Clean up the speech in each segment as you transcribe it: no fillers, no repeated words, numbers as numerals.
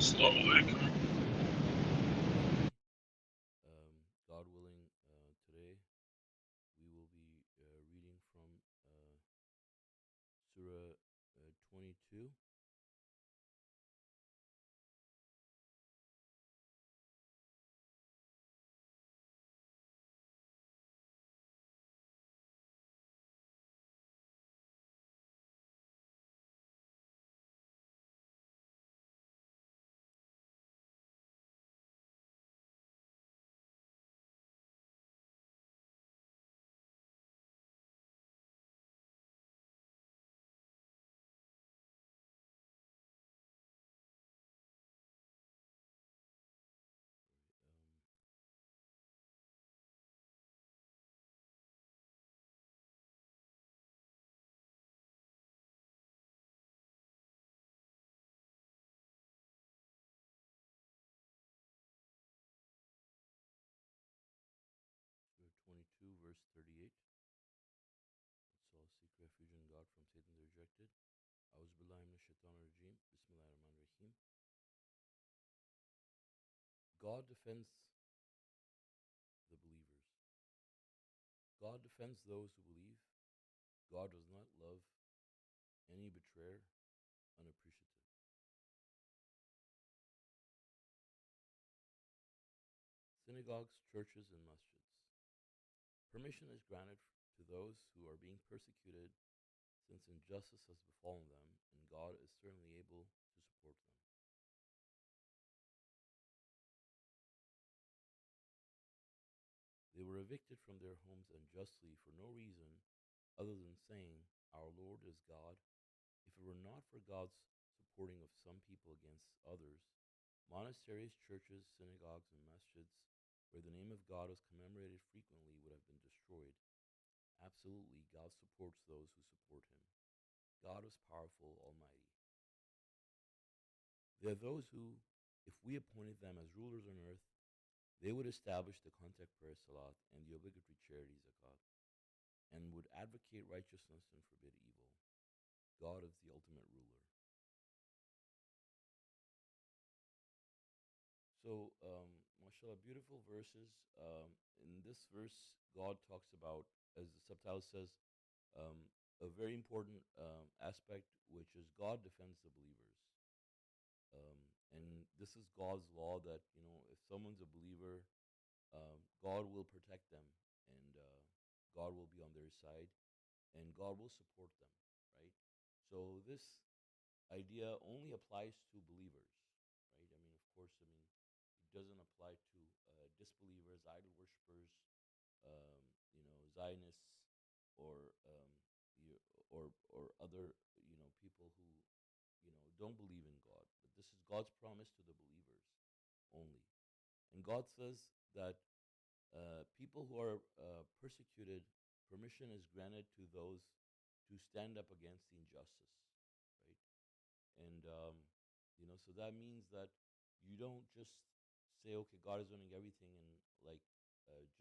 Assalamu alaikum. Okay. God willing, today we will be reading from Surah 22, Surah 22, verse 38. Let's all seek refuge in God from Satan the rejected. A'udhu billahi minash shaitanir rajim. Bismillahir rahmanir rahim. God defends the believers. God defends those who believe. God does not love any betrayer, unappreciative. Synagogues, churches, and masjids. Permission is granted to those who are being persecuted since injustice has befallen them, and God is certainly able to support them. They were evicted from their homes unjustly for no reason other than saying, "Our Lord is God." If it were not for God's supporting of some people against others, monasteries, churches, synagogues, and masjids, where the name of God was commemorated frequently, would have been destroyed. Absolutely, God supports those who support Him. God is powerful, almighty. There are those who, if we appointed them as rulers on earth, they would establish the contact prayer salat and the obligatory charity zakat, and would advocate righteousness and forbid evil. God is the ultimate ruler. So, mashallah, beautiful verses. In this verse, God talks about, as the subtitle says, um, a very important aspect, which is God defends the believers. Um, and this is God's law that, if someone's a believer, God will protect them, and God will be on their side, and God will support them, right? So this idea only applies to believers, right? I mean, of course, I mean, it doesn't apply to disbelievers, idol worshippers, um, Zionists, or or other people who don't believe in God. But this is God's promise to the believers only, and God says that people who are persecuted, permission is granted to those to stand up against the injustice, right? And so that means that you don't just say, okay, God is running everything, and like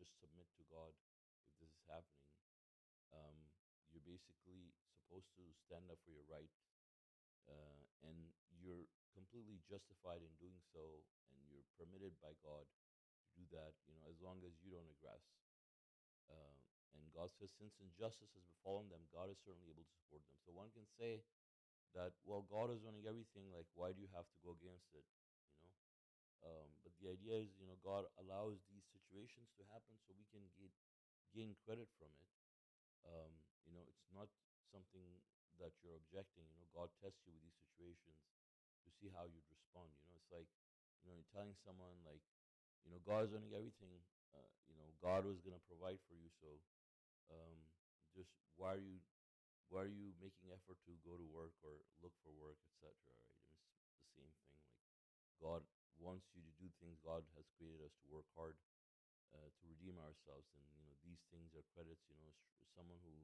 just submit to God if this is happening. Um, you're basically supposed to stand up for your right, and you're completely justified in doing so, and you're permitted by God to do that, as long as you don't aggress. Uh, and God says, since injustice has befallen them, God is certainly able to support them. So one can say that, well, God is running everything, like, why do you have to go against it? You know? But the idea is, God allows these situations to happen so we can gain credit from it. Um, it's not something that you're objecting. God tests you with these situations to see how you'd respond. It's like, you're telling someone, like, God is running everything. God was gonna provide for you, so um, just why are you making effort to go to work or look for work, etc. Right? I mean, it's the same thing. Like, God wants you to do things. God has created us to work hard, to redeem ourselves, and these things are credits. Someone who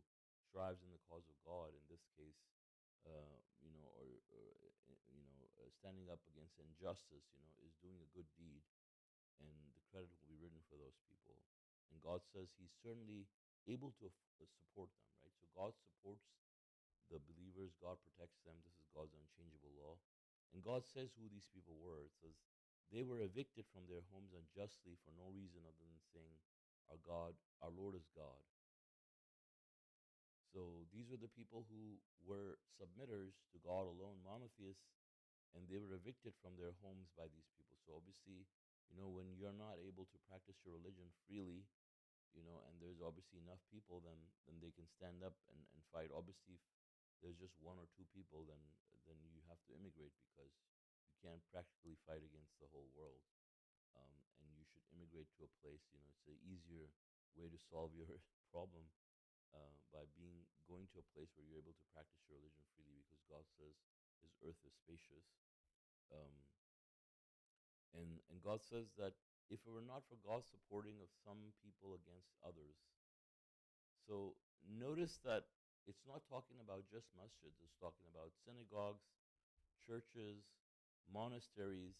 strives in the cause of God, in this case, or standing up against injustice, is doing a good deed, and the credit will be written for those people. And God says He's certainly able to support them, right? So God supports the believers. God protects them. This is God's unchangeable law. And God says who these people were. It says they were evicted from their homes unjustly for no reason other than saying, "Our God, our Lord is God." So these were the people who were submitters to God alone, monotheists, and they were evicted from their homes by these people. So obviously, when you're not able to practice your religion freely, and there's obviously enough people, then they can stand up and fight. Obviously, if there's just one or two people, then you have to immigrate because you can't practically fight against the whole world. And you should immigrate to a place. It's an easier way to solve your problem by going to a place where you're able to practice your religion freely, because God says His earth is spacious. Um, and God says that if it were not for God's supporting of some people against others. So notice that it's not talking about just masjids, it's talking about synagogues, churches, monasteries,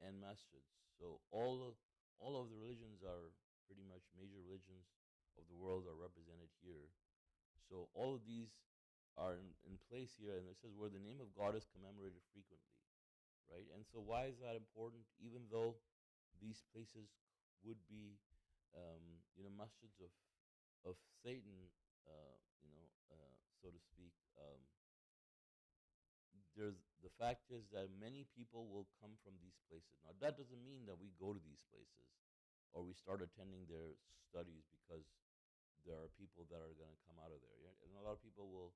and masjids. So all of the religions are pretty much major religions of the world are represented here. So all of these are in place here, and it says where the name of God is commemorated frequently, right? And so why is that important? Even though these places would be, masjids of Satan, so to speak. There's the fact is that many people will come from these places. Now that doesn't mean that we go to these places or we start attending their studies because there are people that are going to come out of there. Yeah? And a lot of people will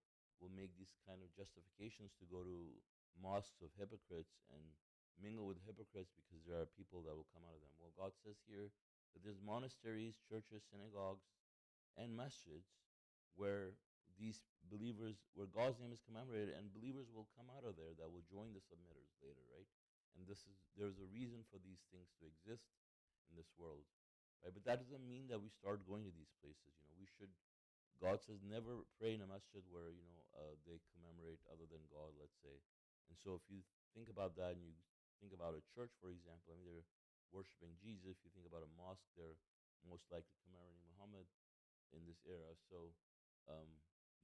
make these kind of justifications to go to mosques of hypocrites and mingle with hypocrites because there are people that will come out of them. Well, God says here that there's monasteries, churches, synagogues, and masjids where these believers, where God's name is commemorated, and believers will come out of there that will join the submitters later, right? And there's a reason for these things to exist in this world, right? But that doesn't mean that we start going to these places. We should. God says never pray in a masjid where they commemorate other than God, let's say. And so if you think about that and you think about a church, for example, I mean they're worshiping Jesus. If you think about a mosque, they're most likely commemorating Muhammad in this era. So um,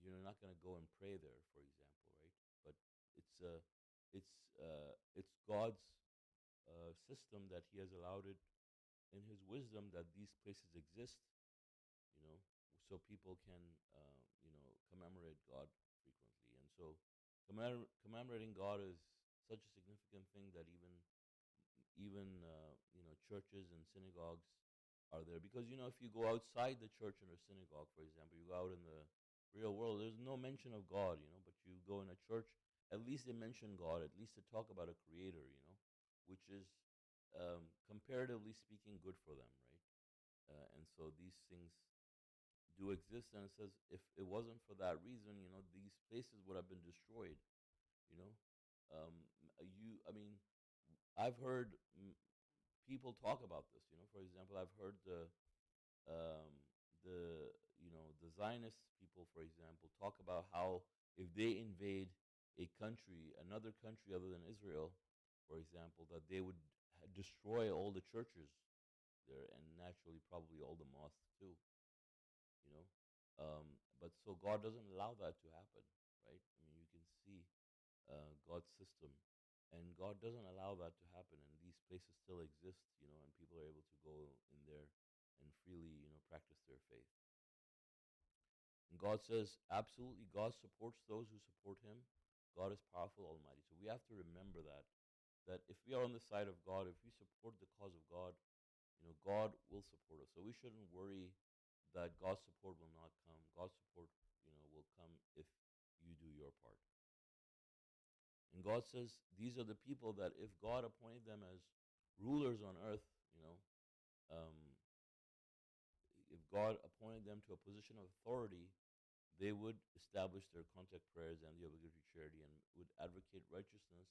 you're not going to go and pray there, for example, right? But it's uh, it's God's system that He has allowed it in His wisdom that these places exist, you know, so people can commemorate God frequently. And so commemorating God is such a significant thing that even churches and synagogues are there, because if you go outside the church and a synagogue, for example, you go out in the real world, there's no mention of God, but you go in a church, at least they mention God, at least they talk about a creator, which is comparatively speaking good for them, right? And so these things do exist, and it says if it wasn't for that reason, these places would have been destroyed, you know um, I mean, I've heard people talk about this. For example, I've heard um, the Zionist people, for example, talk about how if they invade another country other than Israel, for example, that they would destroy all the churches there, and naturally probably all the mosques too. You know, but so God doesn't allow that to happen, right? I mean, you can see God's system, and God doesn't allow that to happen, and these places still exist, and people are able to go in there and freely, practice their faith. And God says, absolutely, God supports those who support Him. God is powerful, almighty. So we have to remember that if we are on the side of God, if we support the cause of God, God will support us. So we shouldn't worry that God's support will not come. God's support, will come if you do your part. And God says these are the people that if God appointed them as rulers on earth, um, if God appointed them to a position of authority, they would establish their contact prayers and the obligatory charity and would advocate righteousness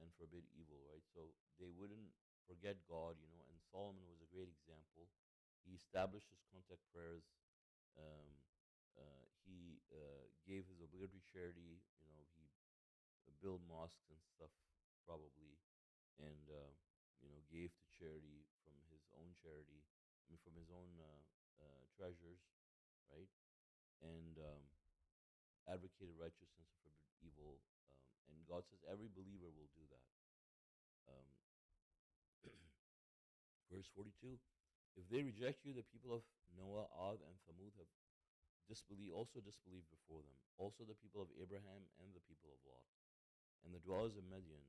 and forbid evil, right? So they wouldn't forget God, and Solomon was a great example. He established his contact prayers. Um, he gave his obligatory charity. He built mosques and stuff, probably, and gave to charity from his own charity. I mean, from his own treasures, right? And advocated righteousness and forbid evil. And God says every believer will do that. Um, Verse 42, if they reject you, the people of Noah, Ad, and Thamud have also disbelieved before them. Also the people of Abraham and the people of Lot, and the dwellers of Midian.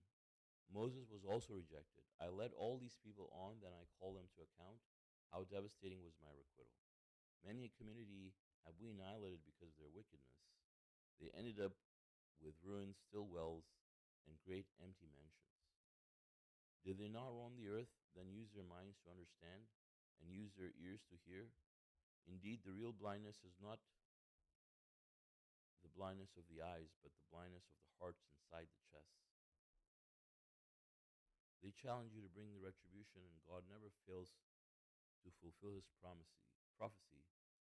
Moses was also rejected. I led all these people on, then I called them to account. How devastating was my requital. Many a community have we annihilated because of their wickedness. They ended up with ruins, still wells, and great empty mansions. Did they not roam the earth, then use their minds to understand, and use their ears to hear? Indeed, the real blindness is not the blindness of the eyes, but the blindness of the hearts inside the chest. They challenge you to bring the retribution, and God never fails to fulfill his prophecy.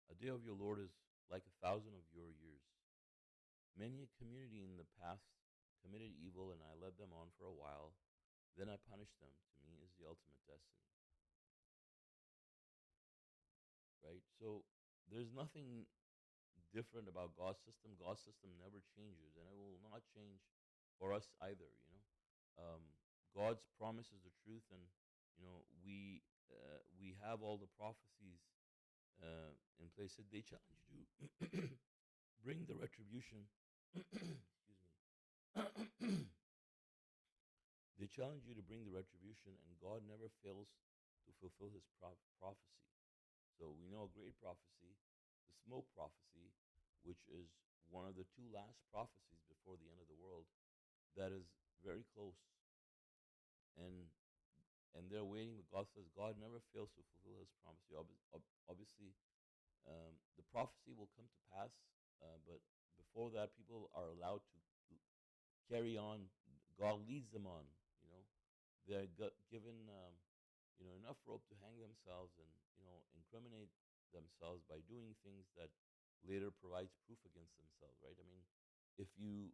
A day of your Lord is like 1,000 of your years. Many a community in the past committed evil, and I led them on for a while. Then I punished them. To me is the ultimate destiny. Right? So there's nothing different about God's system. God's system never changes, and it will not change for us either. God's promise is the truth, and we have all the prophecies in place. That they challenge you to bring the retribution. Excuse me. They challenge you to bring the retribution, and God never fails to fulfill his prophecy. So we know a great prophecy, the smoke prophecy, which is one of the two last prophecies before the end of the world, that is very close. And they're waiting, but God says God never fails to fulfill his prophecy. Obviously, the prophecy will come to pass, but before that, people are allowed to carry on. God leads them on. They're given enough rope to hang themselves and incriminate themselves by doing things that later provides proof against themselves. Right? I mean, if you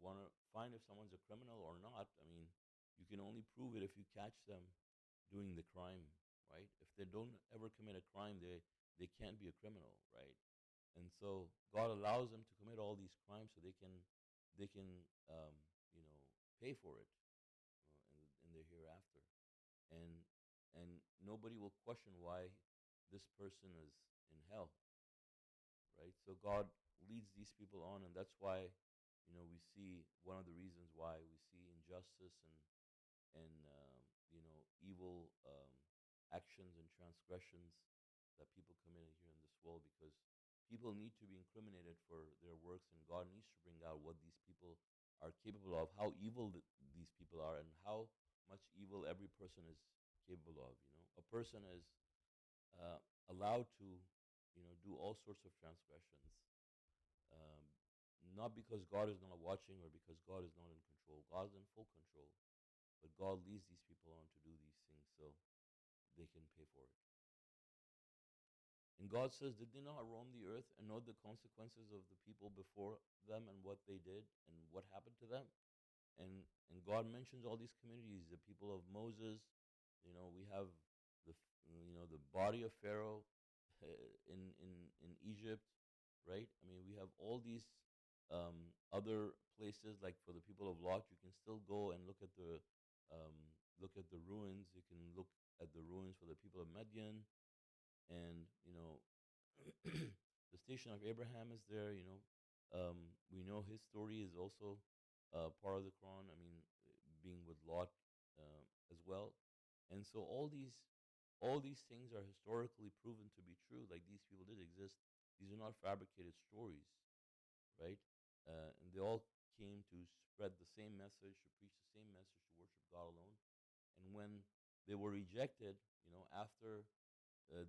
want to find if someone's a criminal or not, I mean, you can only prove it if you catch them doing the crime, right? If they don't ever commit a crime, they can't be a criminal, right? And so God allows them to commit all these crimes so they can um, pay for it in the hereafter, and and nobody will question why this person is in hell, right? So God leads these people on, and that's why we see one of the reasons why we see injustice and evil actions and transgressions that people commit here in this world, because people need to be incriminated for their works, and God needs to bring out what these people are capable of, how evil these people are, and how much evil every person is capable of. A person is allowed to do all sorts of transgressions, um, not because God is not watching or because God is not in control. God is in full control, but God leads these people on to do these things so they can pay for it. And God says, did they not roam the earth and know the consequences of the people before them and what they did and what happened to them? And God mentions all these communities, the people of Moses. We have the body of Pharaoh in Egypt, right? I mean, we have all these other places, like for the people of Lot. You can still go and um, look at the ruins. You can look at the ruins for the people of Midian, and the station of Abraham is there. We know his story is also part of the Quran. I mean, being with Lot as well, and so all these things are historically proven to be true. Like, these people did exist. These are not fabricated stories, right? And they all came to spread the same message, to preach the same message, to worship God alone. And when they were rejected, after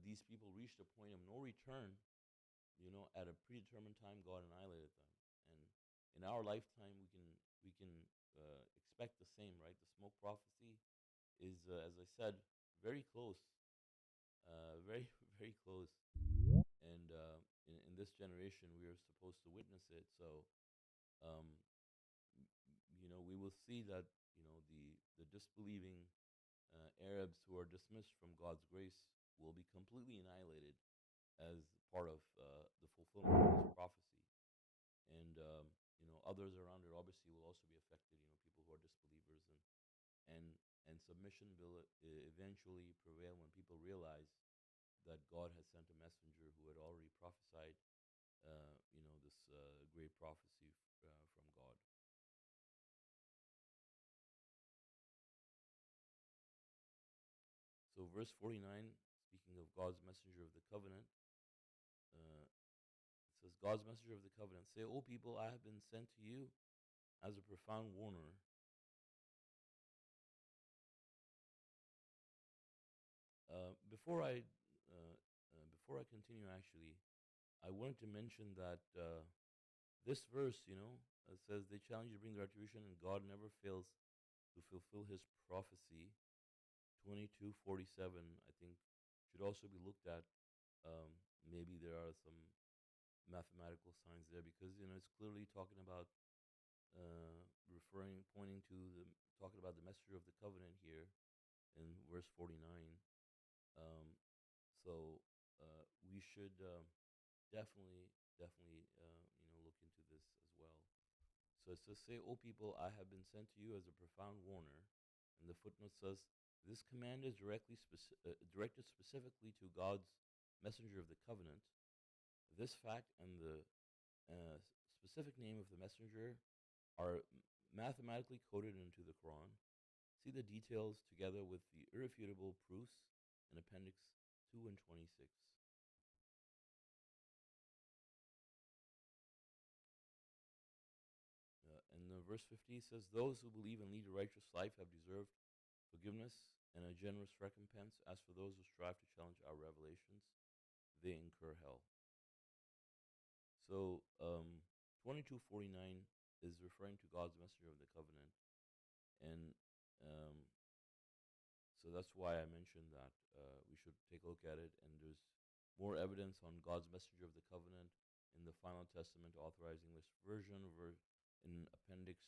these people reached a point of no return, at a predetermined time, God annihilated them. And in our lifetime, we can expect the same, right? The smoke prophecy is, as I said, very close, very very close. And in this generation, we are supposed to witness it. So, um, we will see that the disbelieving Arabs who are dismissed from God's grace will be completely annihilated, as part of the fulfillment of this prophecy. And others around it obviously will also be affected. People who are disbelievers, and and submission will eventually prevail when people realize that God has sent a messenger who had already prophesied, this great prophecy from God. So, verse 49, speaking of God's messenger of the covenant, uh, it says, God's messenger of the covenant, say, O people, I have been sent to you as a profound warner. Before I continue, actually, I wanted to mention that this verse, says they challenge you to bring the retribution, and God never fails to fulfill His prophecy. 22:47, I think, should also be looked at. Maybe there are some mathematical signs there, because it's clearly talking about talking about the messenger of the covenant here in verse 49. Um, so we should definitely look into this as well. So it says, "Say, O people, I have been sent to you as a profound warner." And the footnote says, "This command is directed specifically to God's messenger of the covenant. This fact and the uh, specific name of the messenger are mathematically coded into the Quran. See the details together with the irrefutable proofs in Appendix 2 and 26." And verse 50 says, "Those who believe and lead a righteous life have deserved forgiveness and a generous recompense. As for those who strive to challenge our revelations, they incur hell." So 22:49 is referring to God's messenger of the covenant, and um, so that's why I mentioned that we should take a look at it. And there's more evidence on God's messenger of the covenant in the Final Testament Authorized English Version, in Appendix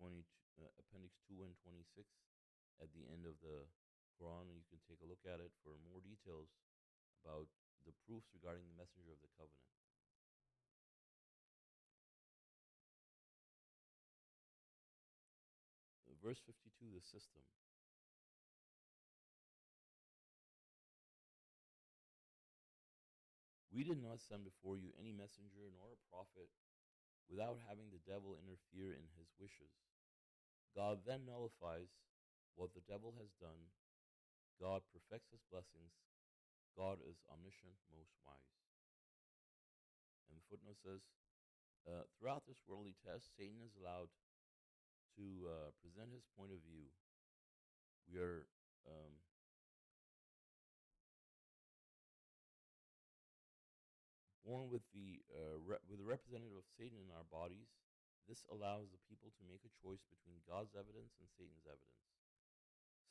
2 and 26 at the end of the Quran. And you can take a look at it for more details about the proofs regarding the messenger of the covenant. Verse 52, the system. "We did not send before you any messenger nor a prophet without having the devil interfere in his wishes. God then nullifies what the devil has done. God perfects his blessings. God is omniscient, most wise." And the footnote says, throughout this worldly test, Satan is allowed to present his point of view. We are born with with a representative of Satan in our bodies. This allows the people to make a choice between God's evidence and Satan's evidence.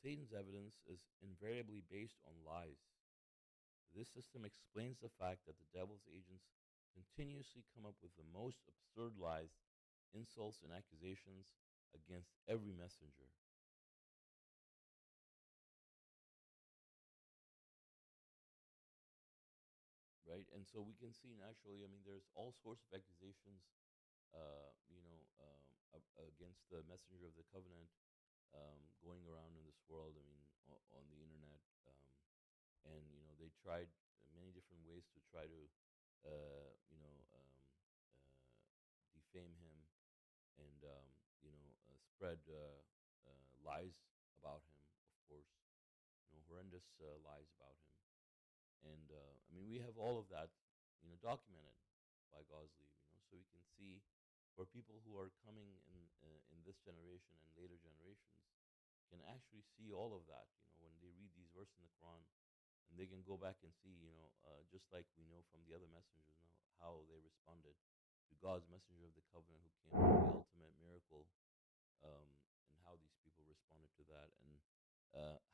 Satan's evidence is invariably based on lies. This system explains the fact that the devil's agents continuously come up with the most absurd lies, insults, and accusations against every messenger. Right? And so we can see naturally, I mean, there's all sorts of accusations, against the messenger of the covenant, going around in this world. I mean, on the internet, and they tried many different ways to try to, defame him, and spread lies about him. Of course, horrendous lies about him. And I mean, we have all of that, documented by God's leave. So we can see, for people who are coming in this generation and later generations, can actually see all of that. When they read these verses in the Quran, and they can go back and see, just like we know from the other messengers, how they responded to God's messenger of the covenant, who came with the ultimate miracle, and how these people responded to that, and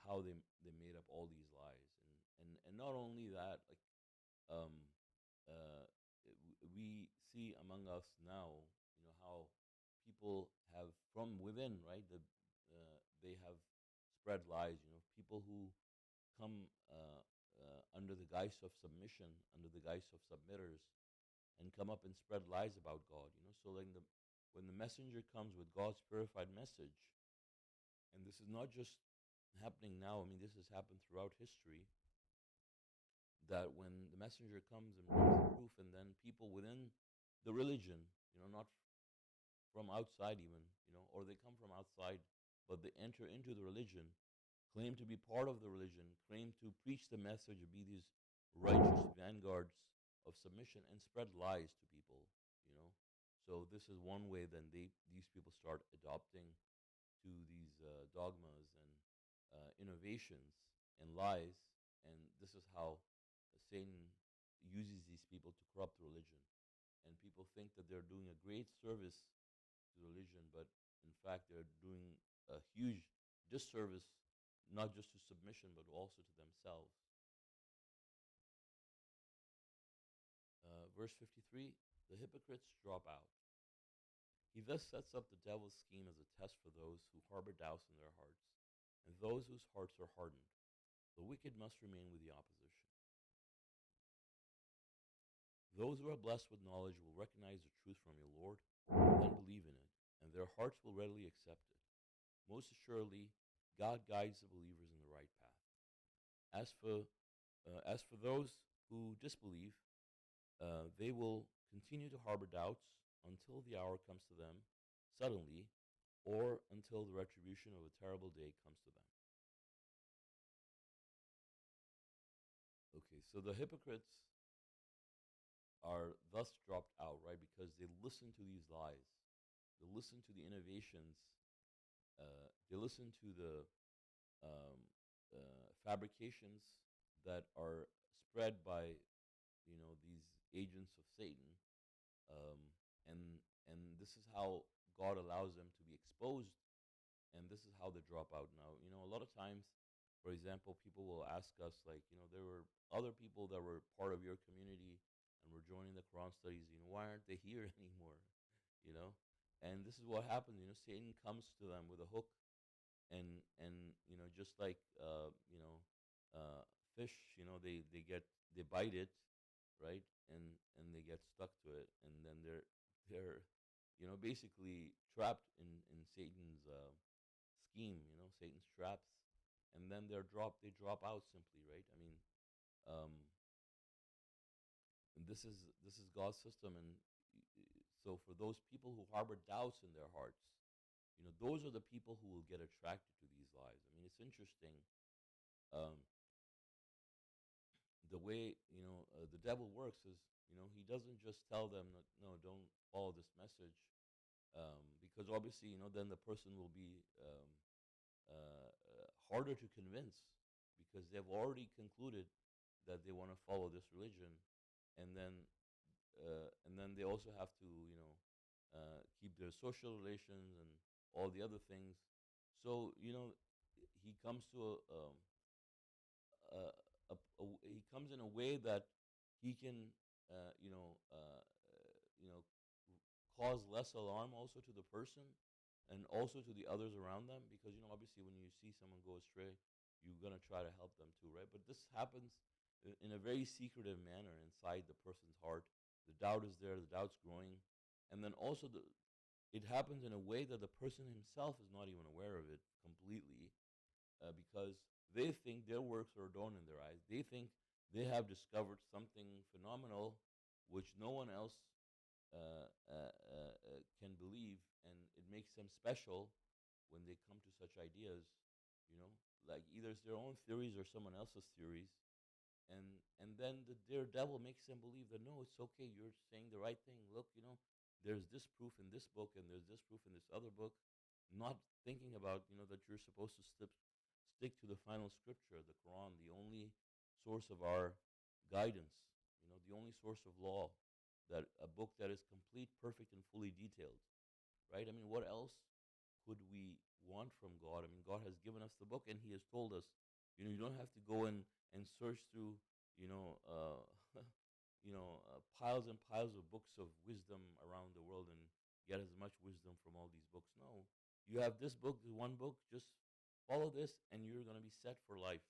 how they made up all these lies. And not only that, like, um, we see among us now, how people have, from within, right, they have spread lies. People who come under the guise of submission, under the guise of submitters, and come up and spread lies about God. So when the messenger comes with God's purified message, and this is not just happening now. I mean, this has happened throughout history. That when the messenger comes and brings the proof, and then people within the religion, not from outside even, or they come from outside, but they enter into the religion, claim to be part of the religion, claim to preach the message, or be these righteous vanguards of submission, and spread lies to people. So this is one way then these people start adopting to these dogmas and innovations and lies, and this is how Satan uses these people to corrupt religion. And people think that they're doing a great service to religion, but in fact, they're doing a huge disservice, not just to submission, but also to themselves. Verse 53, the hypocrites drop out. He thus sets up the devil's scheme as a test for those who harbor doubts in their hearts, and those whose hearts are hardened. The wicked must remain with the opposition. Those who are blessed with knowledge will recognize the truth from your Lord, then believe in it, and their hearts will readily accept it. Most assuredly, God guides the believers in the right path. As for those who disbelieve, they will continue to harbor doubts until the hour comes to them suddenly, or until the retribution of a terrible day comes to them. Okay, so the hypocrites are thus dropped out, right? Because they listen to these lies, they listen to the innovations, they listen to the um, fabrications that are spread by these agents of Satan, um, and and this is how God allows them to be exposed, and this is how they drop out. Now, a lot of times, for example, people will ask us, like, there were other people that were part of your community and were joining the Quran studies. Why aren't they here anymore? You know, and this is what happens. Satan comes to them with a hook, and just like fish, they bite it, right, and they get stuck to it, and then they're basically trapped in Satan's scheme, Satan's traps, and then they drop out simply, right? I mean, um, and this is God's system, and so for those people who harbor doubts in their hearts, those are the people who will get attracted to these lies. I mean, it's interesting. Um, the way the devil works is, he doesn't just tell them that, no, don't follow this message, because obviously, then the person will be harder to convince, because they've already concluded that they want to follow this religion, and then they also have to keep their social relations and all the other things. So he comes to a, he comes in a way that he can uh, you know uh, you know cause less alarm also to the person, and also to the others around them, because obviously when you see someone go astray, you're going to try to help them too, right? But this happens in a very secretive manner inside the person's heart. The doubt is there, the doubt's growing, and then also it happens in a way that the person himself is not even aware of it completely, because they think their works are adorned in their eyes. They think they have discovered something phenomenal which no one else can believe, and it makes them special when they come to such ideas. Like either it's their own theories or someone else's theories, and then their devil makes them believe that, no, it's okay, you're saying the right thing. Look, there's this proof in this book, and there's this proof in this other book, not thinking about that you're supposed to stick to the final scripture, the Quran, the only source of our guidance, the only source of law, that a book that is complete, perfect, and fully detailed, right? I mean, what else could we want from God? I mean, God has given us the book, and He has told us, you don't have to go and search through, you know, uh, piles and piles of books of wisdom around the world and get as much wisdom from all these books. No, you have this book, the one book. Just follow this, and you're going to be set for life,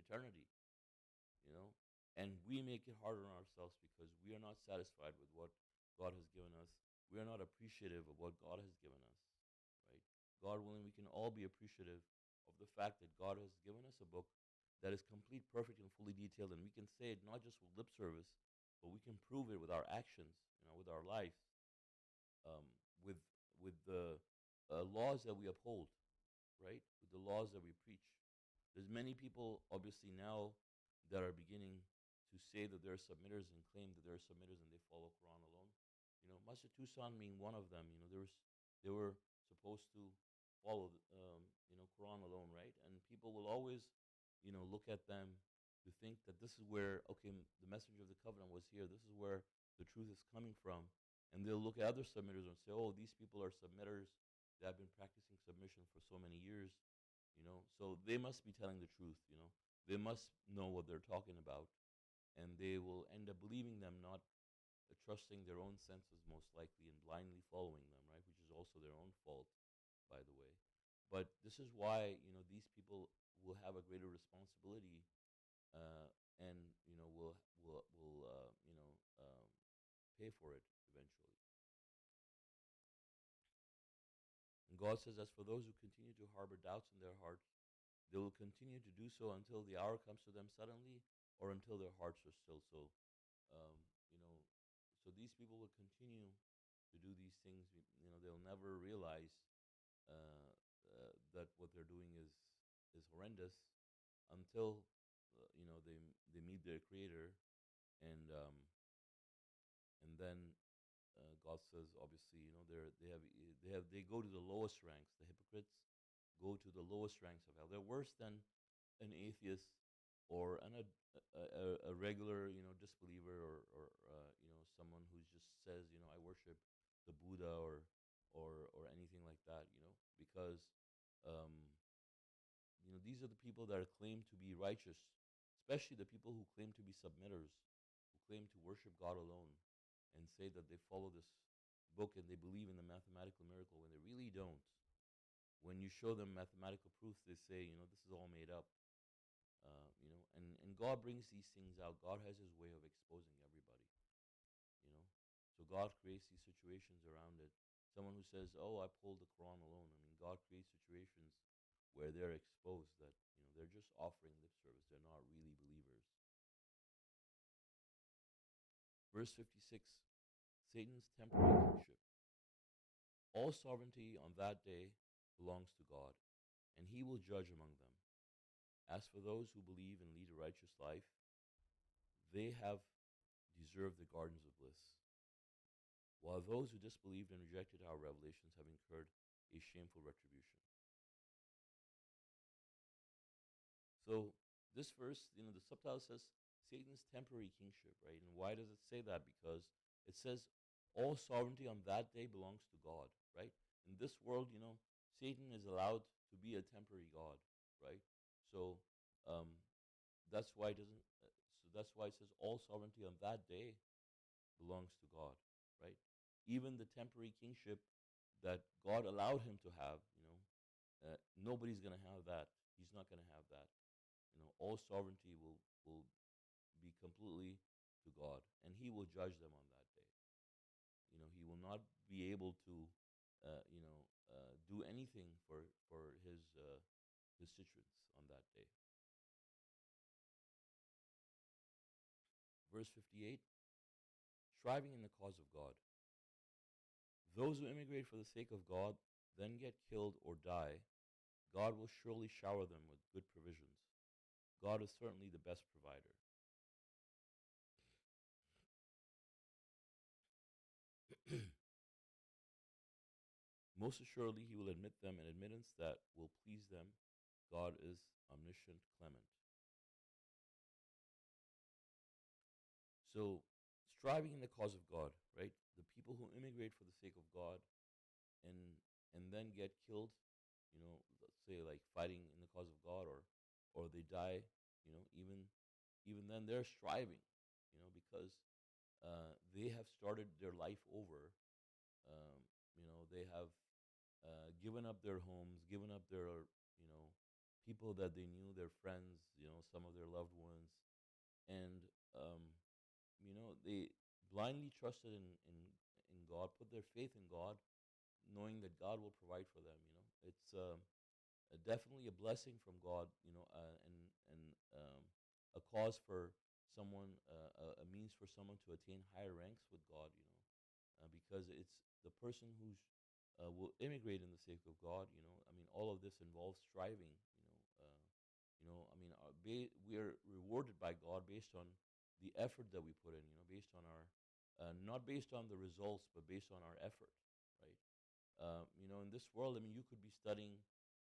eternity. and we make it harder on ourselves because we are not satisfied with what God has given us. We are not appreciative of what God has given us, right? God willing, we can all be appreciative of the fact that God has given us a book that is complete, perfect, and fully detailed, and we can say it not just with lip service, but we can prove it with our actions, with our life, um, with the laws that we uphold, right? With the laws that we preach. There's many people, obviously, now that are beginning to say that they're submitters and claim that they're submitters and they follow Quran alone. Masjid Tucson being one of them. They were supposed to follow, Quran alone, right? And people will always, look at them to think that this is where, okay, the messenger of the covenant was here. This is where the truth is coming from. And they'll look at other submitters and say, oh, these people are submitters that have been practicing submission for so many years, so they must be telling the truth. They must know what they're talking about, and they will end up believing them, not trusting their own senses most likely and blindly following them, right? Which is also their own fault, by the way. But this is why these people will have a greater responsibility, and will pay for it eventually. And God says, as for those who continue to harbor doubts in their hearts, they will continue to do so until the hour comes to them suddenly, or until their hearts are still. So, um, you know, so these people will continue to do these things. They'll never realize that what they're doing is horrendous until they meet their Creator, and then God says, obviously, they go to the lowest ranks. The hypocrites go to the lowest ranks of hell. They're worse than an atheist or a regular, disbeliever, or someone who just says, I worship the Buddha or anything like that, because um, these are the people that are claimed to be righteous, especially the people who claim to be submitters, who claim to worship God alone and say that they follow this book and they believe in the mathematical miracle when they really don't. When you show them mathematical proofs, they say, this is all made up. And God brings these things out. God has his way of exposing everybody, you know. So God creates these situations around it. Someone who says, oh, I pulled the Quran alone. I mean, God creates situations where they're exposed that, they're just offering lip service. They're not really believers. Verse 56, Satan's temporary kingship. All sovereignty on that day belongs to God, and he will judge among them. As for those who believe and lead a righteous life, they have deserved the gardens of bliss, while those who disbelieved and rejected our revelations have incurred a shameful retribution. So this verse, the subtitle says Satan's temporary kingship, right? And why does it say that? Because it says all sovereignty on that day belongs to God, right? In this world, Satan is allowed to be a temporary God, right? So um, that's why it doesn't. So that's why it says all sovereignty on that day belongs to God, right? Even the temporary kingship that God allowed him to have, nobody's going to have that. He's not going to have that. All sovereignty will be completely to God, and he will judge them on that day. He will not be able to, do anything for his constituents on that day. Verse 58, striving in the cause of God. Those who immigrate for the sake of God, then get killed or die, God will surely shower them with good provisions. God is certainly the best provider. Most assuredly, he will admit them an admittance that will please them. God is omniscient, clement. So, striving in the cause of God, right? The people who immigrate for the sake of God and then get killed, let's say like fighting in the cause of God, or they die, even then they're striving, because they have started their life over. They have given up their homes, given up their, people that they knew, their friends, some of their loved ones, and um, they blindly trusted in God, put their faith in God, knowing that God will provide for them. It's definitely a blessing from God, and a cause for someone, a means for someone to attain higher ranks with God. Because it's the person who's will immigrate in the sake of God. I mean, all of this involves striving. I mean, we are rewarded by God based on the effort that we put in. Based on our, not based on the results, but based on our effort, right? In this world, I mean, you could be studying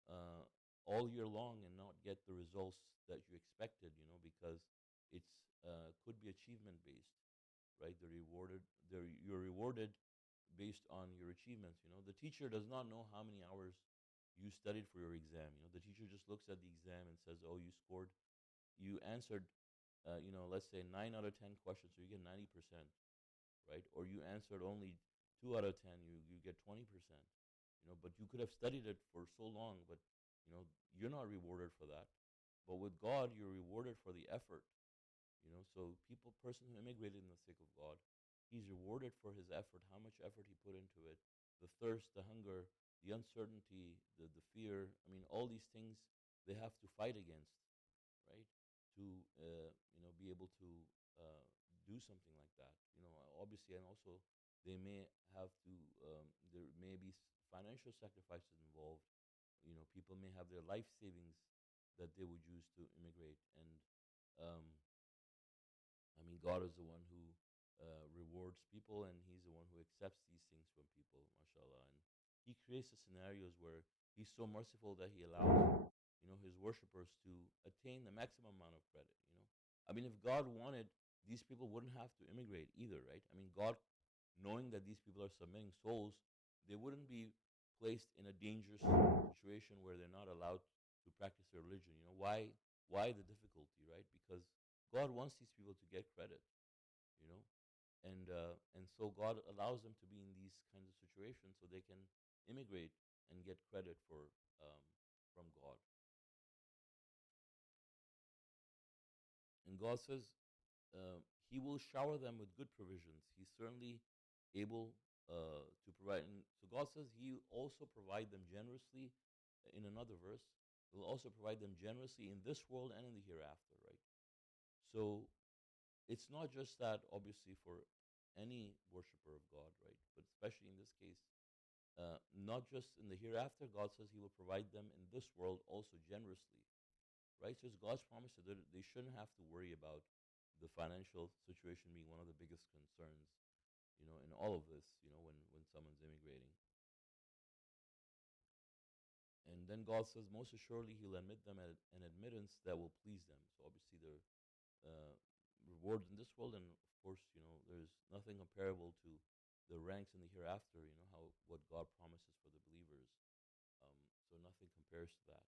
uh, all year long and not get the results that you expected. Because it's could be achievement based, right? You're rewarded based on your achievements. The teacher does not know how many hours you studied for your exam. The teacher just looks at the exam and says, "Oh, you answered, let's say 9 out of 10 questions, so you get 90%, right? Or you answered only 2 out of 10, you get 20%. But you could have studied it for so long, but you're not rewarded for that. But with God, you're rewarded for the effort. So person who immigrated in the sake of God, he's rewarded for his effort, how much effort he put into it, the thirst, the hunger, the uncertainty, the fear. I mean, all these things they have to fight against, right? To be able to uh, do something like that. Obviously, and also they may have to. There may be financial sacrifices involved. People may have their life savings that they would use to immigrate, and um, I mean, God is the one who rewards people, and He's the one who accepts these things from people, mashallah. And He creates the scenarios where He's so merciful that He allows, His worshippers to attain the maximum amount of credit. I mean, if God wanted, these people wouldn't have to immigrate either, right? I mean, God, knowing that these people are submitting souls, they wouldn't be placed in a dangerous situation where they're not allowed to practice their religion. Why the difficulty, right? Because God wants these people to get credit, you know, and so God allows them to be in these kinds of situations so they can immigrate and get credit from God. And God says He will shower them with good provisions. He's certainly able to provide. And so God says He also provide them generously. In another verse, He will also provide them generously in this world and in the hereafter, right? So it's not just that, obviously, for any worshiper of God, right? But especially in this case, not just in the hereafter, God says He will provide them in this world also generously, right? So it's God's promise that they shouldn't have to worry about the financial situation being one of the biggest concerns, in all of this, when someone's immigrating. And then God says, most assuredly, He'll admit them at an admittance that will please them. So obviously, their uh, rewards in this world, and of course, there's nothing comparable to the ranks in the hereafter. How what God promises for the believers. So nothing compares to that.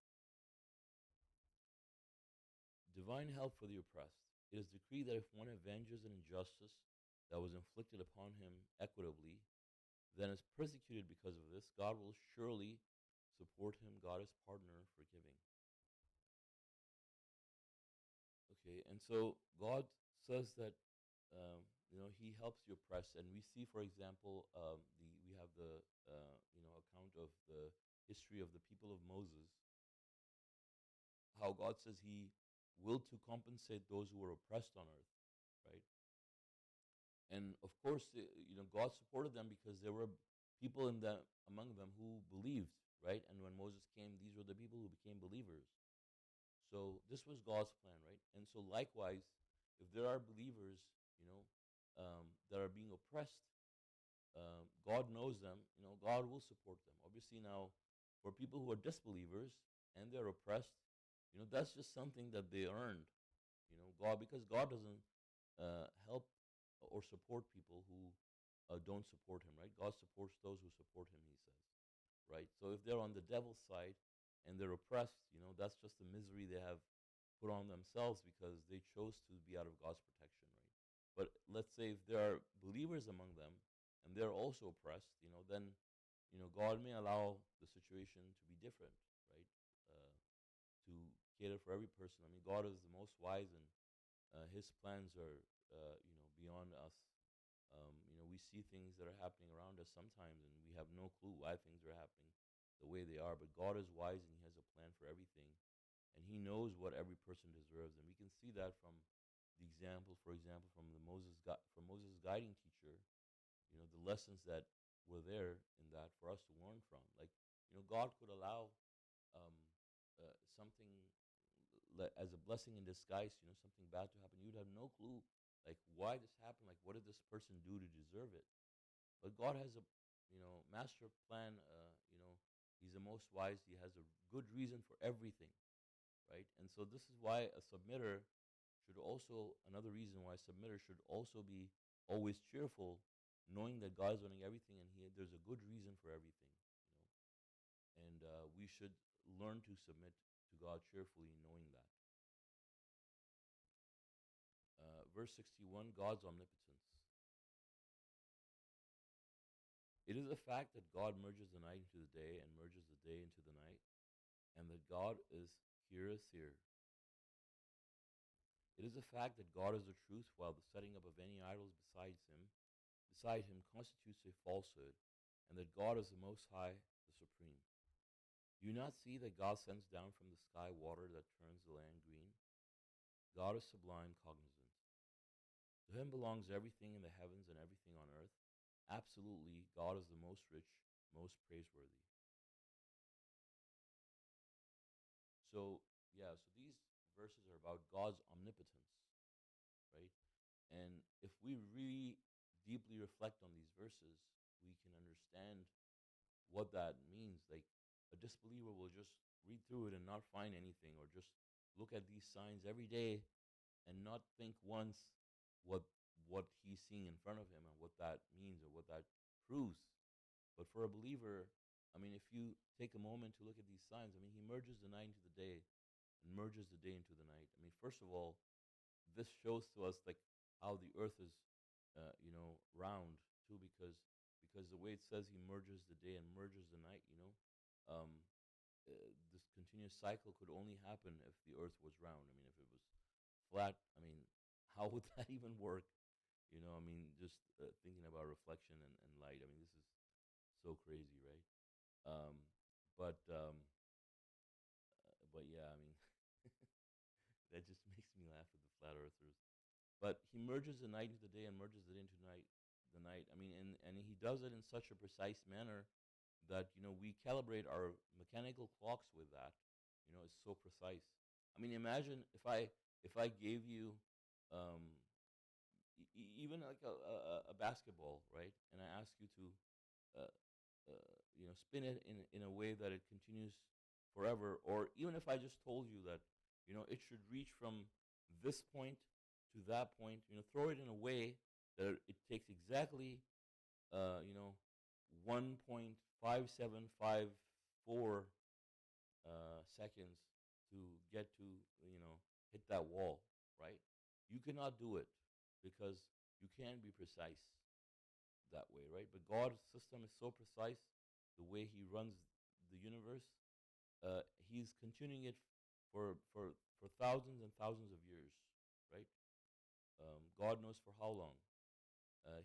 Divine help for the oppressed. It is decreed that if one avenges an injustice that was inflicted upon him equitably, then is persecuted because of this, God will surely support him. God is partner forgiving. Okay, and so God says that He helps the oppressed, and we see, for example, we have the account of the history of the people of Moses, how God says He willed to compensate those who were oppressed on earth, right? And of course, God supported them because there were people among them who believed, right? And when Moses came, these were the people who became believers. So this was God's plan, right? And so likewise, if there are believers, that are being oppressed, God knows them. God will support them. Obviously, now for people who are disbelievers and they're oppressed, that's just something that they earned. God, because God doesn't help or support people who don't support Him, right? God supports those who support Him. He says, right? So if they're on the devil's side and they're oppressed, that's just the misery they have put on themselves because they chose to be out of God's protection, right? But let's say if there are believers among them and they're also oppressed, then God may allow the situation to be different, right? To cater for every person. I mean, God is the most wise, and His plans are, beyond us. We see things that are happening around us sometimes, and we have no clue why things are happening the way they are. But God is wise, and He has a plan for everything, and He knows what every person deserves. And we can see that from the example, for example, from Moses' guiding teacher. The lessons that were there in that for us to learn from. Like, God could allow um, something as a blessing in disguise, something bad to happen. You'd have no clue, like, why this happened. Like, what did this person do to deserve it? But God has a, master plan. He's the most wise. He has a good reason for everything, right? And so this is why a submitter should also, another reason why a submitter should also be always cheerful, knowing that God is running everything, and there's a good reason for everything, and we should learn to submit to God cheerfully, knowing that. Verse 61, God's omnipotence. It is a fact that God merges the night into the day and merges the day into the night, and that God is here as here. It is a fact that God is the truth, while the setting up of any idols beside him constitutes a falsehood, and that God is the Most High, the Supreme. Do you not see that God sends down from the sky water that turns the land green? God is sublime, cognizant. To him belongs everything in the heavens and everything on earth. Absolutely, God is the most rich, most praiseworthy. So, yeah, so these verses are about God's omnipotence, right? And if we really deeply reflect on these verses, we can understand what that means. Like, a disbeliever will just read through it and not find anything, or just look at these signs every day and not think once what he's seeing in front of him and what that means or what that proves. But for a believer, I mean, if you take a moment to look at these signs, I mean, he merges the night into the day and merges the day into the night. I mean, first of all, this shows to us like how the earth is, round too, because the way it says he merges the day and merges the night, this continuous cycle could only happen if the earth was round. I mean, if it was flat, I mean, how would that even work? I mean, just thinking about reflection and light. I mean, this is so crazy, right? Um, but yeah, I mean, that just makes me laugh at the flat earthers. But he merges the night into the day and merges it into the night. I mean, and he does it in such a precise manner that we calibrate our mechanical clocks with that. It's so precise. I mean, imagine if I gave you um, even like a basketball, right? And I ask you to uh, spin it in a way that it continues forever, or even if I just told you that it should reach from this point to that point, throw it in a way that it takes exactly uh, you know 1.5754 seconds to get to hit that wall, right? You cannot do it because you can be precise that way, right? But God's system is so precise, the way He runs the universe. He's continuing it for thousands and thousands of years, right? God knows for how long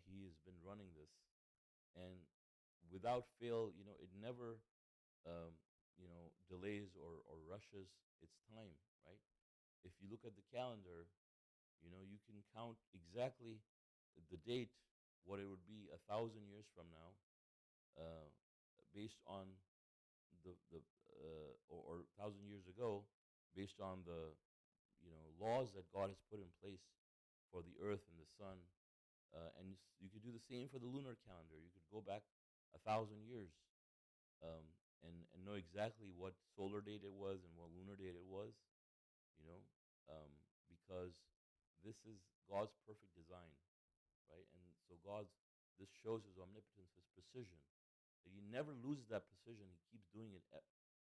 He has been running this, and without fail, it never, delays or rushes its time, right? If you look at the calendar, you can count exactly the date, what it would be 1,000 years from now, uh, based on or 1,000 years ago, based on the laws that God has put in place for the earth and the sun. And you could do the same for the lunar calendar. You could go back 1,000 years, um, and know exactly what solar date it was and what lunar date it was, you know, because this is God's perfect design, right? And so this shows His omnipotence, His precision. That He never loses that precision. He keeps doing it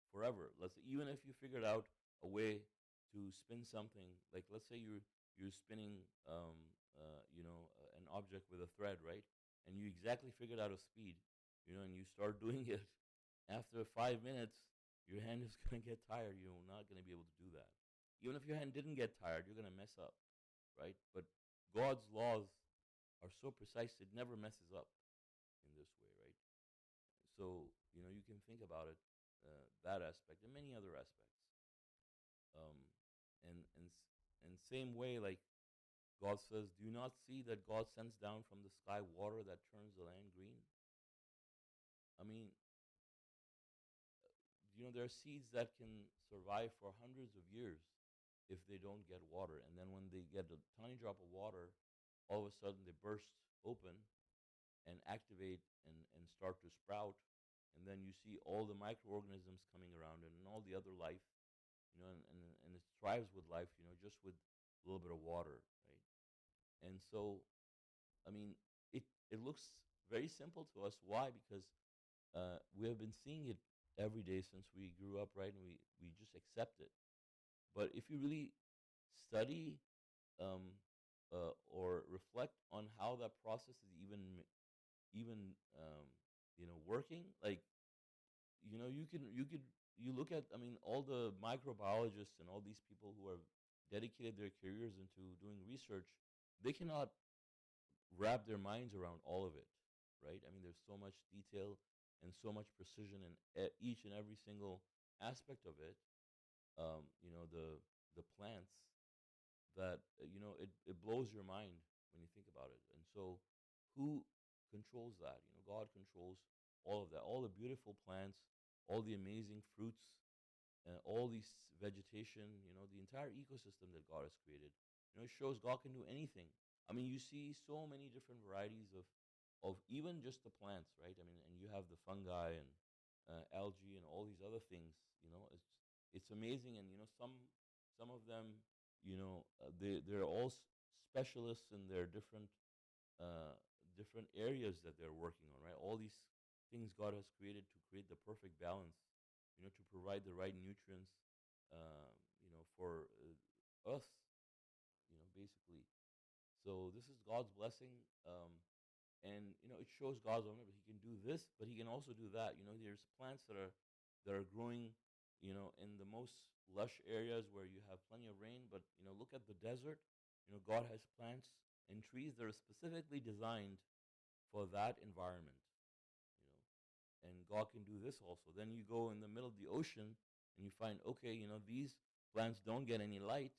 forever. Even if you figured out a way to spin something, like let's say you're spinning, an object with a thread, right? And you exactly figured out a speed, and you start doing it. After 5 minutes, your hand is gonna get tired. You're not gonna be able to do that. Even if your hand didn't get tired, you're gonna mess up. right? But God's laws are so precise it never messes up in this way, right? So you can think about it, that aspect and many other aspects. Um, and same way, like God says, "Do you not see that God sends down from the sky water that turns the land green?" I mean, there are seeds that can survive for hundreds of years if they don't get water, and then when they get a tiny drop of water, all of a sudden they burst open and activate and start to sprout, and then you see all the microorganisms coming around it and all the other life, and it thrives with life, just with a little bit of water, right? And so, I mean, it looks very simple to us. Why? Because we have been seeing it every day since we grew up, right? And we just accept it. But if you really study, um, or reflect on how that process is even working, like you look at, I mean, all the microbiologists and all these people who have dedicated their careers into doing research, they cannot wrap their minds around all of it, right? I mean, there's so much detail and so much precision in each and every single aspect of it. The plants that it blows your mind when you think about it. And so, who controls that? God controls all of that, all the beautiful plants, all the amazing fruits, and all these vegetation, the entire ecosystem that God has created. It shows God can do anything. I mean, you see so many different varieties of even just the plants, right? I mean, and you have the fungi and algae and all these other things. It's amazing, and some of them, they're all specialists in their different areas that they're working on, right? All these things God has created to create the perfect balance, to provide the right nutrients, uh, for us, basically. So this is God's blessing, and it shows God's honor. But He can do this, but He can also do that. There's plants that are growing, in the most lush areas where you have plenty of rain. But look at the desert. God has plants and trees that are specifically designed for that environment. And God can do this also. Then you go in the middle of the ocean and you find, okay, these plants don't get any light,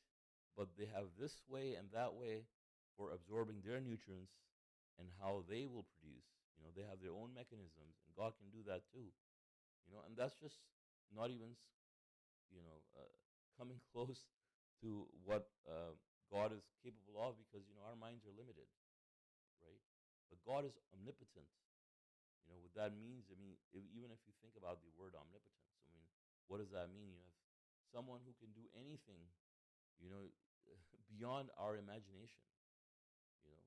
but they have this way and that way for absorbing their nutrients and how they will produce. They have their own mechanisms, and God can do that too. And that's just not even, coming close to what God is capable of, because our minds are limited, right? But God is omnipotent. What that means, I mean, even if you think about the word omnipotence, I mean, what does that mean? You have someone who can do anything, you know, beyond our imagination, you know.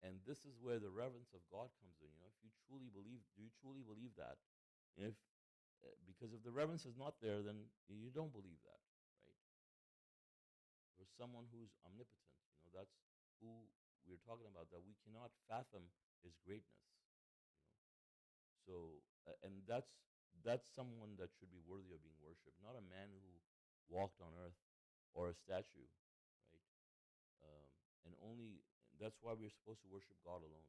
And this is where the reverence of God comes in. If you truly believe, do you truly believe that? And if because if the reverence is not there, then you don't believe that, right? For someone who's omnipotent, that's who we're talking about. That we cannot fathom his greatness. So, and that's someone that should be worthy of being worshipped, not a man who walked on earth or a statue, right? Um, and only that's why we're supposed to worship God alone.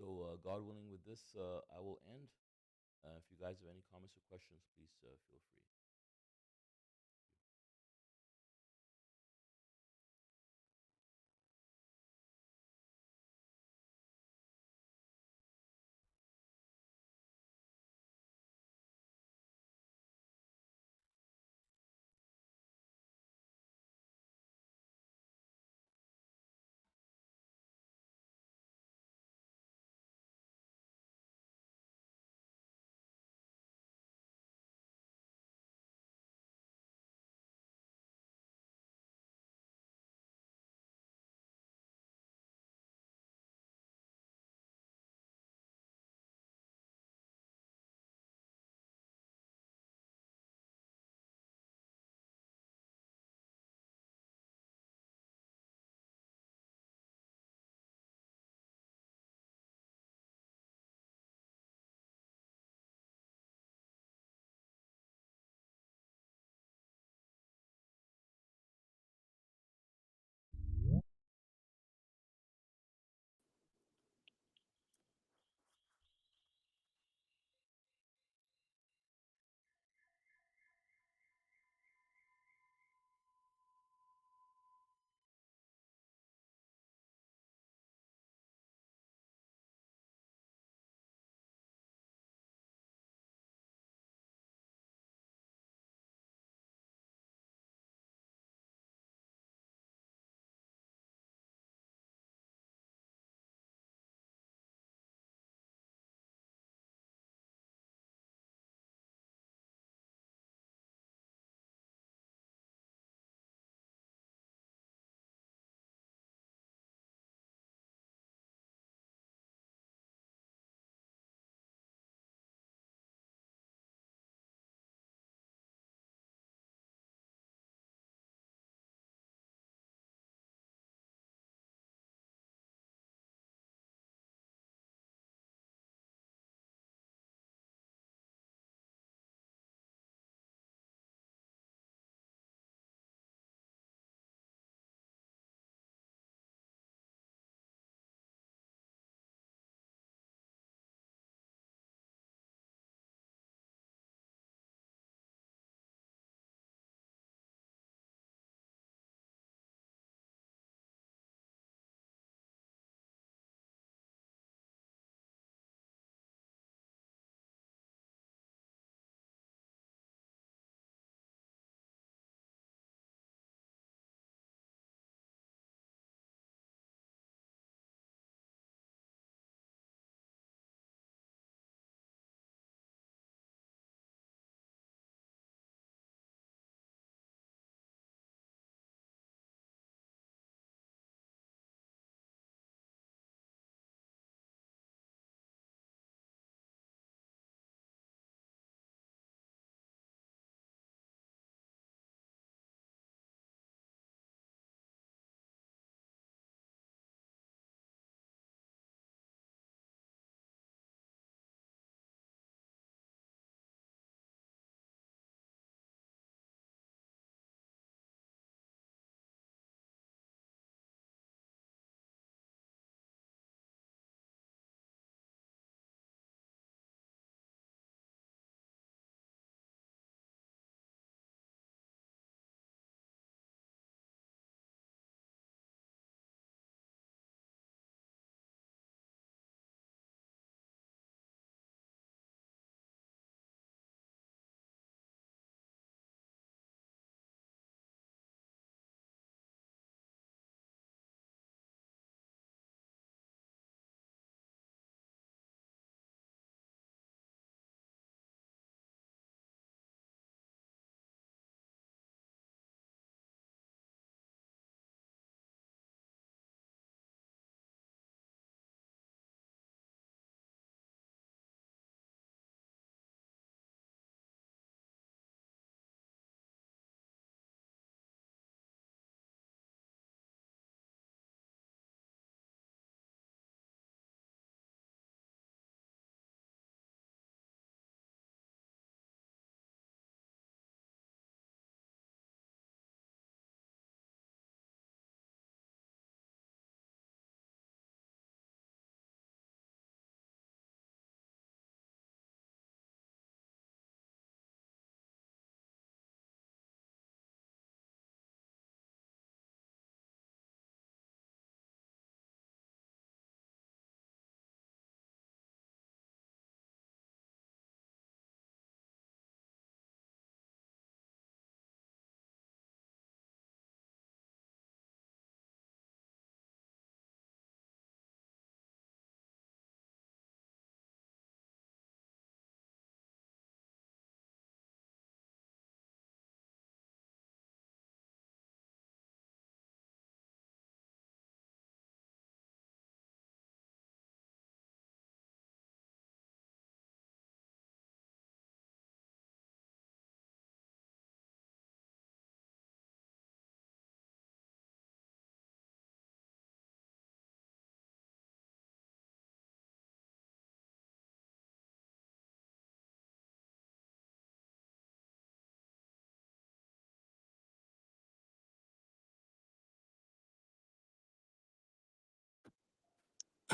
So, God willing, with this, I will end. If you guys have any comments or questions, please feel free.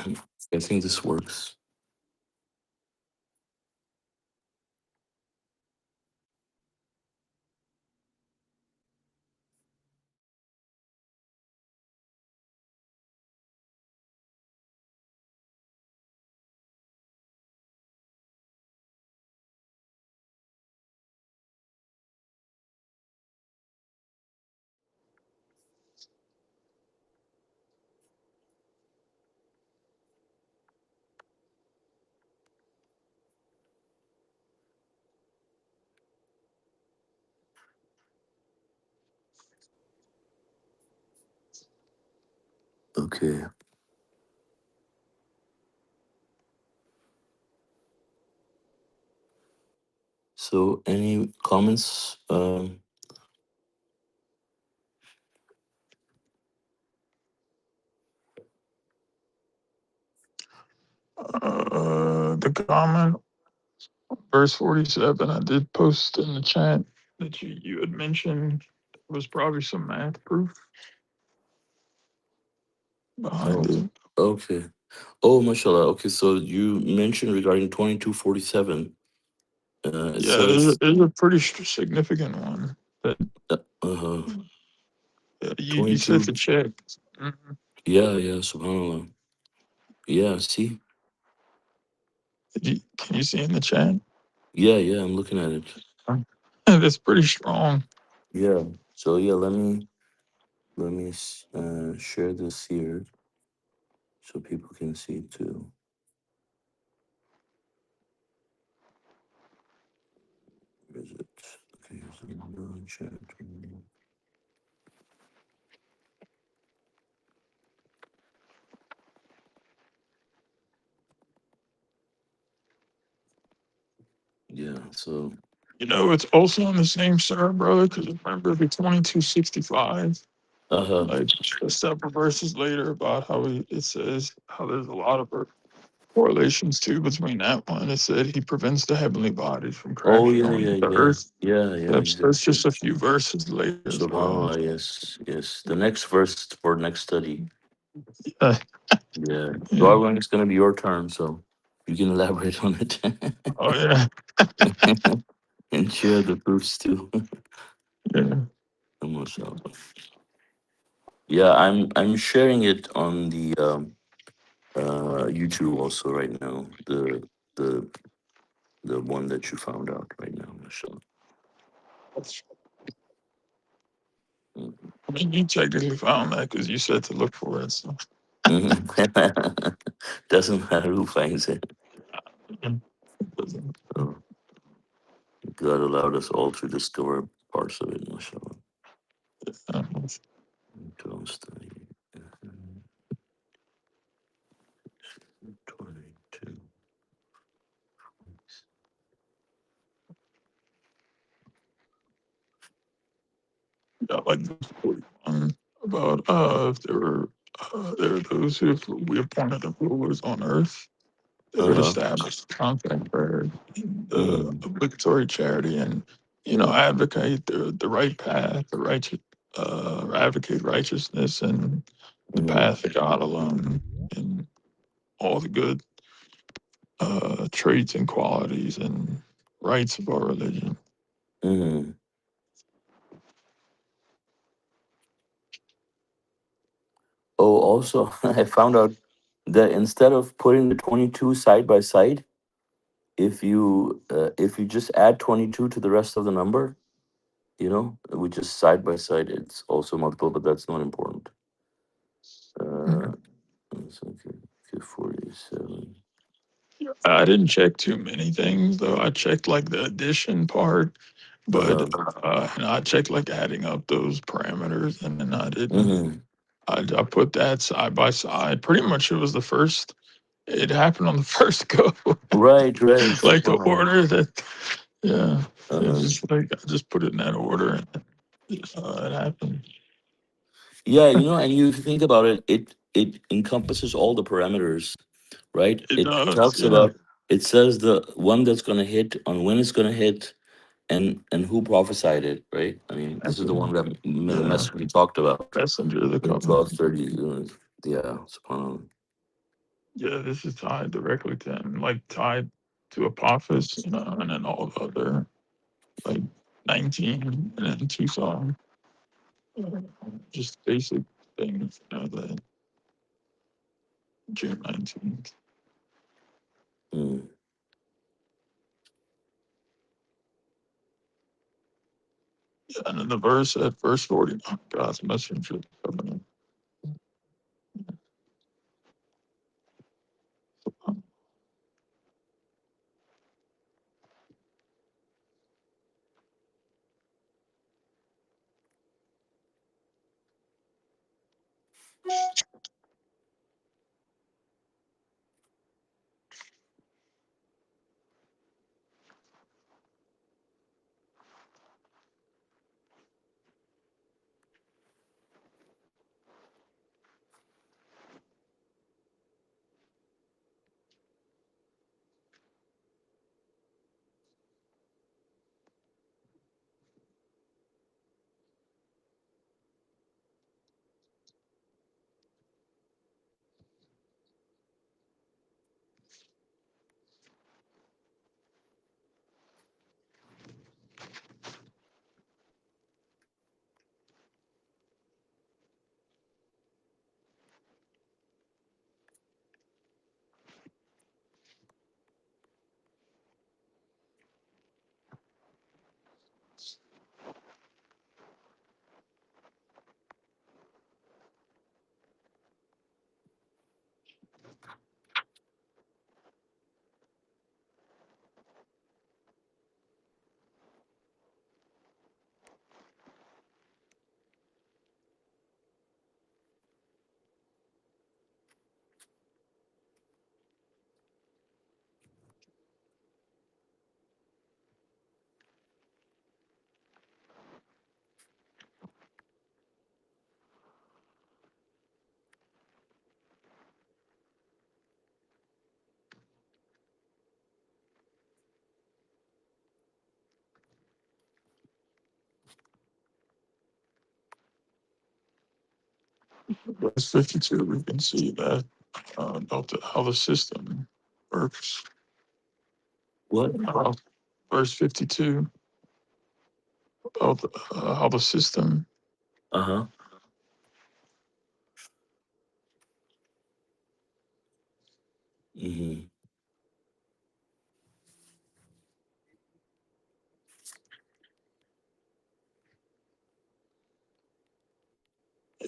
I think this works. Okay. So, any comments? The comment, verse 47, I did post in the chat that you had mentioned was probably some math proof behind Oh, it. okay. Oh, mashallah. Okay, so you mentioned regarding 2247. It Yeah, says, it is a pretty significant one. That uh, you said 22. to check. Mhm. Yeah, yeah, subhanAllah. Yeah, see? Can you see in the chat? Yeah, yeah, I'm looking at it. That's pretty strong. Yeah. So, yeah, let me share this here so people can see too. Where is it? Okay, here's the number on chat. Yeah, so, It's also on the same server, brother, because remember the 2265, uh-huh. like several verses later about how it says how there's a lot of correlations too between that one. It said he prevents the heavenly bodies from Oh, crashing yeah, on yeah, the yeah. earth. Yeah, yeah, That's exactly. just a few verses later as well. SubhanAllah, yes, yes. The next verse for next study. Uh, Yeah. yeah. Darwin, it's going to be your turn, so you can elaborate on it Oh yeah. and share the proofs too. Yeah. MashaAllah. Yeah, I'm sharing it on the YouTube also right now. The the one that you found out right now, mashallah. Mhm. I mean, you technically found that because you said to look for it. So. Mhm. Doesn't matter who finds it. Mhm. So God allowed us all to discover parts of it, mashallah. Don't study. 22. Yeah, like verse 41 about if there are those who if we appointed the rulers on earth, they would Uh-huh. establish contact prayer, the Mm, obligatory charity, and advocate the right path, the righteous, advocate righteousness and the mm, path of God alone, and all the good traits and qualities and rights of our religion. mm. Oh, also, I found out that instead of putting the 22 side by side, if you just add 22 to the rest of the number, we just side by side, it's also multiple, but that's not important. Uh, Mhm. it's okay, okay, 47. I didn't check too many things though. I checked like the addition part, but Uh-huh. I checked like adding up those parameters, and then I didn't. Hmm. I put that side by side. Pretty much, it was the first. It happened on the first go, Right, right. like the Subhanallah. order that. Yeah, it's Uh-huh. just like I just put it in that order, and it happened. Yeah, and you think about it, it encompasses all the parameters, right? It It does, talks yeah. about, it says the one that's going to hit, on when it's going to hit, and who prophesied it, right? I mean, this That's is the it. one that the Yeah, messenger talked about messenger of the in covenant. 1230. Yeah, subhanAllah. Yeah, this is tied directly to him, like tied to Apophis, and then all the other like 19 and then two songs, uh, just basic things, that June 19th. Mm. Yeah, and then the verse at verse 49, God's messenger of the covenant. Verse 52, we can see that about how the system works. What? Verse 52, about how the system. Uh huh. Mm-hmm.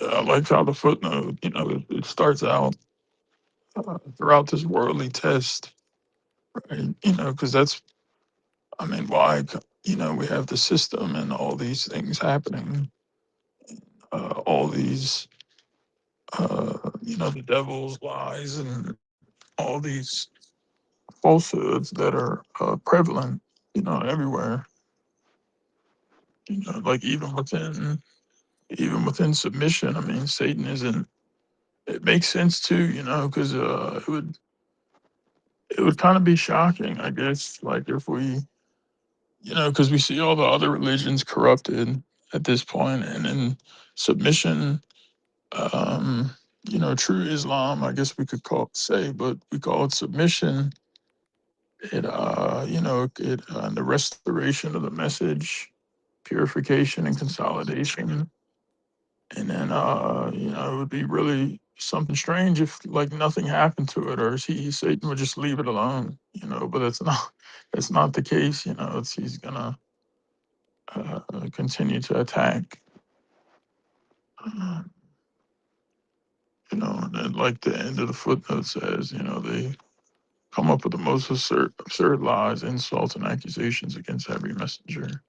Yeah, I like how the footnote, it starts out throughout this worldly test, right? Because that's, I mean, why, we have the system and all these things happening, all these, the devil's lies and all these falsehoods that are prevalent, everywhere. Like even within submission. I mean, Satan isn't. It makes sense too, because it would kind of be shocking, I guess, like if we, because we see all the other religions corrupted at this point, and in submission, um, true Islam, I guess we could but we call it submission. The restoration of the message, purification and consolidation. And then, it would be really something strange if like nothing happened to it, or Satan would just leave it alone, But that's not the case, he's gonna continue to attack, uh, and then like the end of the footnote says, they come up with the most absurd lies, insults, and accusations against every messenger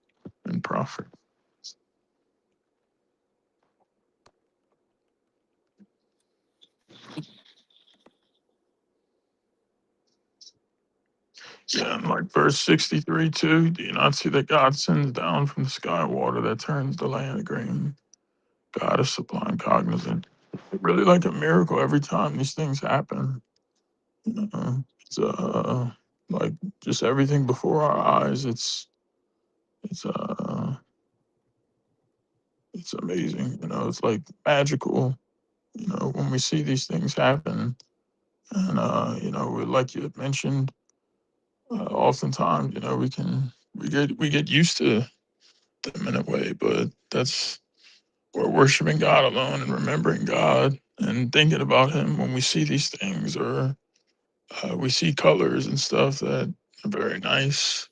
and prophet. Yeah, and like verse 63 too, do you not see that God sends down from the sky water that turns the land green? God is sublime cognizant. Really like a miracle every time these things happen. It's like just everything before our eyes. It's it's amazing. It's like magical. When we see these things happen, And like you had mentioned, oftentimes, we get used to them in a way, but that's we're worshiping God alone and remembering God and thinking about Him when we see these things, or we see colors and stuff that are very nice.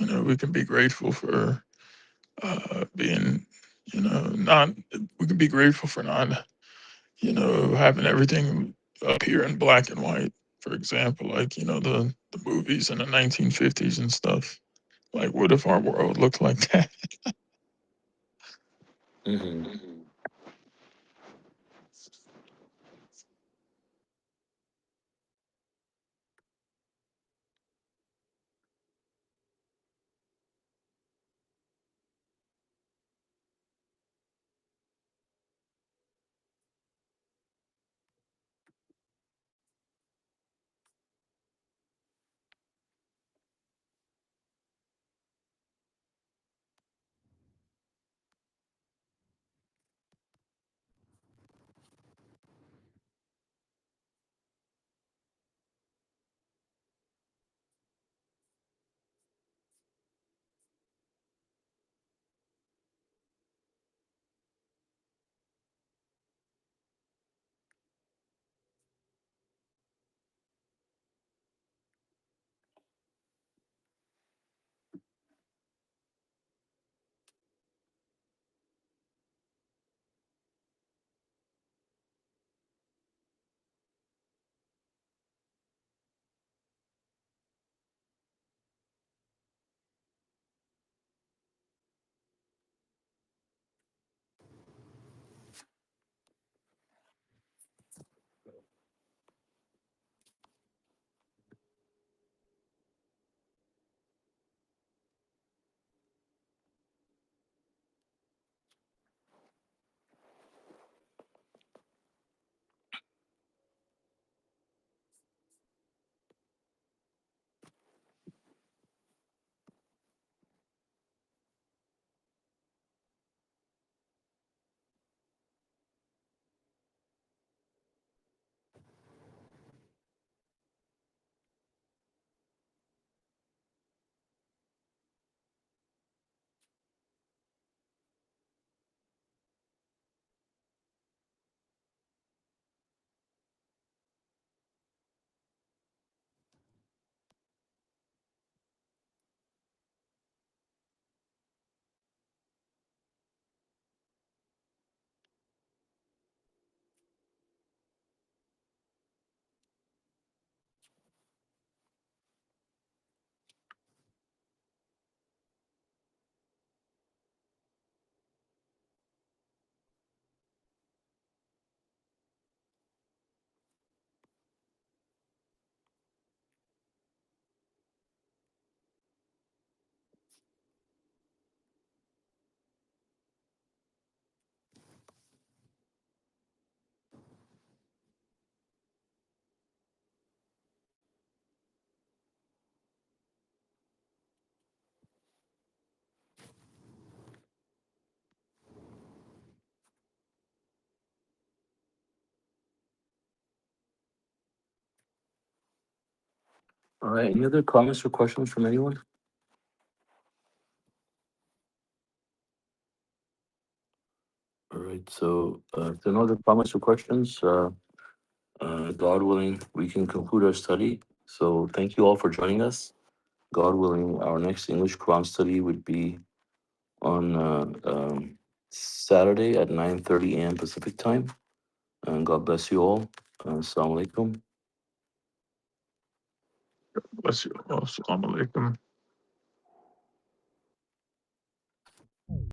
We can be grateful for being, not. We can be grateful for not, having everything appear in black and white. For example, like the movies in the 1950s and stuff. Like, what if our world looked like that? Mm-hmm. All right. Any other comments or questions from anyone? All right. So, if there are no other comments or questions, God willing, we can conclude our study. So, thank you all for joining us. God willing, our next English Quran study would be on Saturday at 9:30 a.m. Pacific time. And God bless you all. Assalamu alaikum. Bless you. Assalamu alaikum.